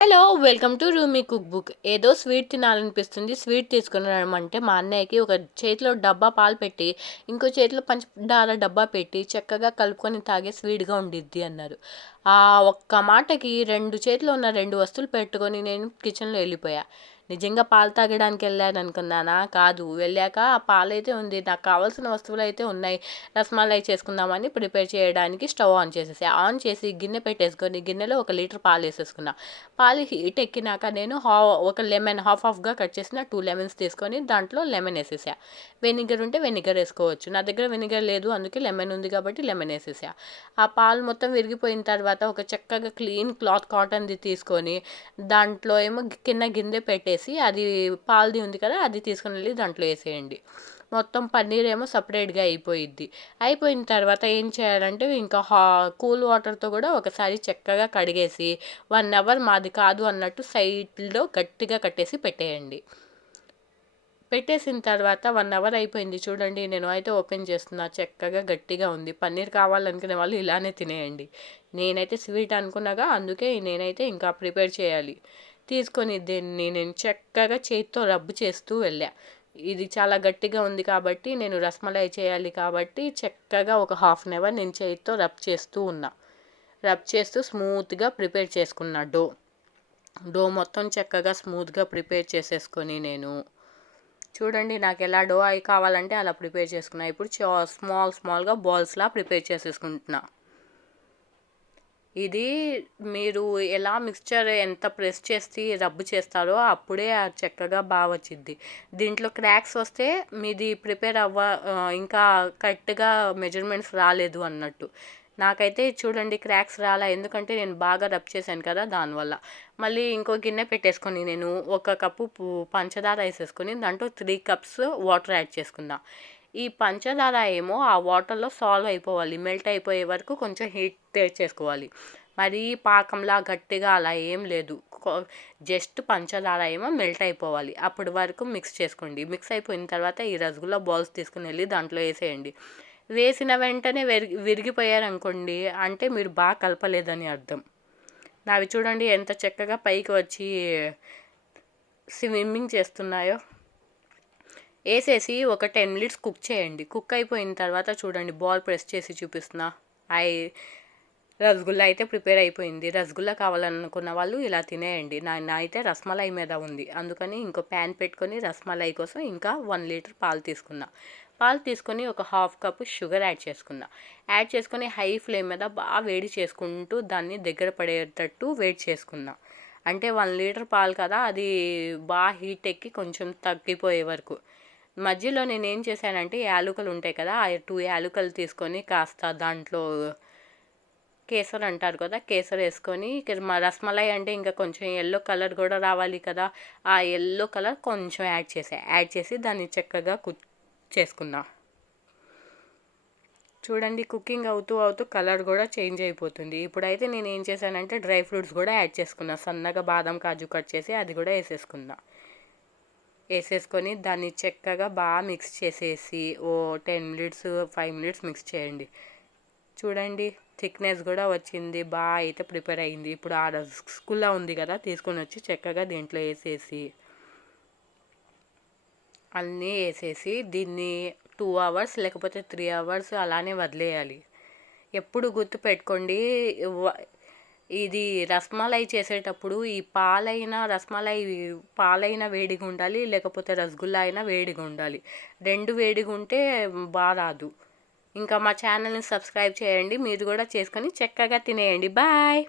Hello! Welcome to Rumi cook book. ఏదో sweet తినాలనిపిస్తుంది. Sweet తీసుకొని రమ్మంటే మా అన్నయ్యకి ఒక చేతిలో డబ్బా పాలు పెట్టి, ఇంకో చేతిలో పంచదార డబ్బా పెట్టి చక్కగా కలుపుకొని తాగే స్వీట్‌గా ఉండిద్ది అన్నారు. ఆ ఒక్క మాటకి 2 చేతిలో ఉన్న 2 వస్తువులు పెట్టుకొని నేను కిచెన్‌లో ఎళ్ళిపోయా. నిజంగా పాలు తాగడానికి వెళ్ళాననుకున్నానా? కాదు. వెళ్ళాక ఆ పాలైతే ఉంది. నాకు కావాల్సిన వస్తువులైతే ఉన్నాయి. రసమలై చేసుకుందామని ప్రిపేర్ చేయడానికి స్టవ్ ఆన్ చేసేసా. ఆన్ చేసి గిన్నె పెట్టేసుకొని గిన్నెలో 1 లీటర్ పాలేసేసుకున్నా. పాలు హీట్ ఎక్కినాక నేను ఒక లెమన్ హాఫ్గా కట్ చేసిన 2 లెమన్స్ తీసుకొని దాంట్లో లెమన్ వేసేసా. వెనిగర్ ఉంటే వెనిగర్ వేసుకోవచ్చు. నా దగ్గర వెనిగర్ లేదు, అందుకే లెమన్ ఉంది కాబట్టి లెమన్ వేసేసా. ఆ పాలు మొత్తం విరిగిపోయిన తర్వాత ఒక చక్కగా క్లీన్ క్లాత్ కాటన్ది తీసుకొని దాంట్లో ఏమో కింద గిన్నె పెట్టేసి అది పాలది ఉంది కదా, అది తీసుకొని వెళ్ళి దాంట్లో వేసేయండి. మొత్తం పన్నీర్ ఏమో సపరేట్గా అయిపోయిద్ది. అయిపోయిన తర్వాత ఏం చేయాలంటే ఇంకా కూల్ వాటర్తో కూడా ఒకసారి చక్కగా కడిగేసి 1 అవర్ మాది కాదు అన్నట్టు సైడ్లో గట్టిగా కట్టేసి పెట్టేయండి. పెట్టేసిన తర్వాత 1 అవర్ అయిపోయింది చూడండి. నేను అయితే ఓపెన్ చేస్తున్నా, చక్కగా గట్టిగా ఉంది. పన్నీర్ కావాలనుకునే వాళ్ళు ఇలానే తినేయండి. నేనైతే స్వీట్ అనుకున్నాగా, అందుకే నేనైతే ఇంకా ప్రిపేర్ చేయాలి. తీసుకొని దీన్ని నేను చక్కగా చేతితో రబ్ చేస్తూ వెళ్ళా. ఇది చాలా గట్టిగా ఉంది కాబట్టి నేను రసమలై చేయాలి కాబట్టి చక్కగా ఒక హాఫ్ అన్ అవర్ నేను చేతితో రబ్ చేస్తూ ఉన్నా. రబ్ చేస్తూ స్మూత్గా ప్రిపేర్ చేసుకున్నా డో మొత్తం చక్కగా స్మూత్గా ప్రిపేర్ చేసేసుకొని నేను చూడండి, నాకు ఎలా డో అయి కావాలంటే అలా ప్రిపేర్ చేసుకున్నా. ఇప్పుడు స్మాల్గా బాల్స్లా ప్రిపేర్ చేసేసుకుంటున్నా. ఇది మీరు ఎలా మిక్స్చర్ ఎంత ప్రెస్ చేసి రబ్ చేస్తారో అప్పుడే చక్కగా బాగా వచ్చిద్ది. దీంట్లో క్రాక్స్ వస్తే మీది ప్రిపేర్ ఇంకా కరెక్ట్గా మెజర్మెంట్స్ రాలేదు అన్నట్టు. నాకైతే చూడండి క్రాక్స్ రాలా, ఎందుకంటే నేను బాగా రబ్ చేశాను కదా దానివల్ల. మళ్ళీ ఇంకో గిన్నె పెట్టేసుకొని నేను 1 కప్పు పంచదార వేసేసుకొని దాంట్లో 3 కప్స్ వాటర్ యాడ్ చేసుకున్నా. ఈ పంచదార ఏమో ఆ వాటర్లో సాల్వ్ అయిపోవాలి, మెల్ట్ అయిపోయే వరకు కొంచెం హీట్ చేసుకోవాలి. మరీ పాకంలా గట్టిగా అలా ఏం లేదు. జస్ట్ పంచదార ఏమో మెల్ట్ అయిపోవాలి. అప్పటి వరకు మిక్స్ చేసుకోండి. మిక్స్ అయిపోయిన తర్వాత ఈ రసగుల్లా బాల్స్ తీసుకుని వెళ్ళి దాంట్లో వేసేయండి. వేసిన వెంటనే విరిగిపోయారనుకోండి అంటే మీరు బాగా కలపలేదని అర్థం. నావి చూడండి ఎంత చక్కగా పైకి వచ్చి స్విమ్మింగ్ చేస్తున్నాయో. వేసేసి ఒక 10 మినిట్స్ కుక్ చేయండి. కుక్ అయిపోయిన తర్వాత చూడండి బాల్ ప్రెస్ చేసి చూపిస్తున్నా. రసగుల్లా అయితే ప్రిపేర్ అయిపోయింది. రసగుల్లా కావాలనుకున్న వాళ్ళు ఇలా తినేయండి. నా అయితే రసమలై మీద ఉంది, అందుకని ఇంకో ప్యాన్ పెట్టుకొని రసమలై కోసం ఇంకా 1 లీటర్ పాలు తీసుకున్నా. పాలు తీసుకొని ఒక హాఫ్ కప్ షుగర్ యాడ్ చేసుకున్నా. యాడ్ చేసుకొని హై ఫ్లేమ్ మీద బాగా వేడి చేసుకుంటూ దాన్ని దగ్గర పడేటట్టు వేడి చేసుకున్నా. అంటే 1 లీటర్ పాలు కదా, అది బాగా హీట్ ఎక్కి కొంచెం తగ్గిపోయే వరకు. మధ్యలో నేను ఏం చేశానంటే యాలకులు ఉంటాయి కదా, ఆ 2 యాలకులు తీసుకొని కాస్త దాంట్లో కేసర్ అంటారు కదా, కేసర్ వేసుకొని రసమలై అంటే ఇంకా కొంచెం ఎల్లో కలర్ కూడా రావాలి కదా, ఆ ఎల్లో కలర్ కొంచెం యాడ్ చేసి దాన్ని చక్కగా కుక్ చేసుకున్నా. చూడండి కుకింగ్ అవుతూ కలర్ కూడా చేంజ్ అయిపోతుంది. ఇప్పుడైతే నేను ఏం చేశానంటే డ్రై ఫ్రూట్స్ కూడా యాడ్ చేసుకున్నా. సన్నగా బాదం కాజు కట్ చేసి అది కూడా వేసేసుకొని దాన్ని చక్కగా బాగా మిక్స్ చేసేసి 10 మినిట్స్ 5 మినిట్స్ మిక్స్ చేయండి. చూడండి థిక్నెస్ కూడా వచ్చింది, బాగా అయితే ప్రిపేర్ అయింది. ఇప్పుడు ఆ రసగుల్లా ఉంది కదా, తీసుకొని వచ్చి చక్కగా దీంట్లో వేసేసి అన్నీ వేసేసి దీన్ని 2 అవర్స్ లేకపోతే 3 అవర్స్ అలానే వదిలేయాలి. ఎప్పుడు గుర్తుపెట్టుకోండి, ఇది రసమలై చేసేటప్పుడు ఈ పాలైనా వేడిగా ఉండాలి, లేకపోతే రసగుల్లా అయినా వేడిగా ఉండాలి. 2 వేడిగా ఉంటే బాగా రాదు. ఇంకా మా ఛానల్ని సబ్స్క్రైబ్ చేయండి. మీరు కూడా చేసుకొని చక్కగా తినేయండి. బాయ్.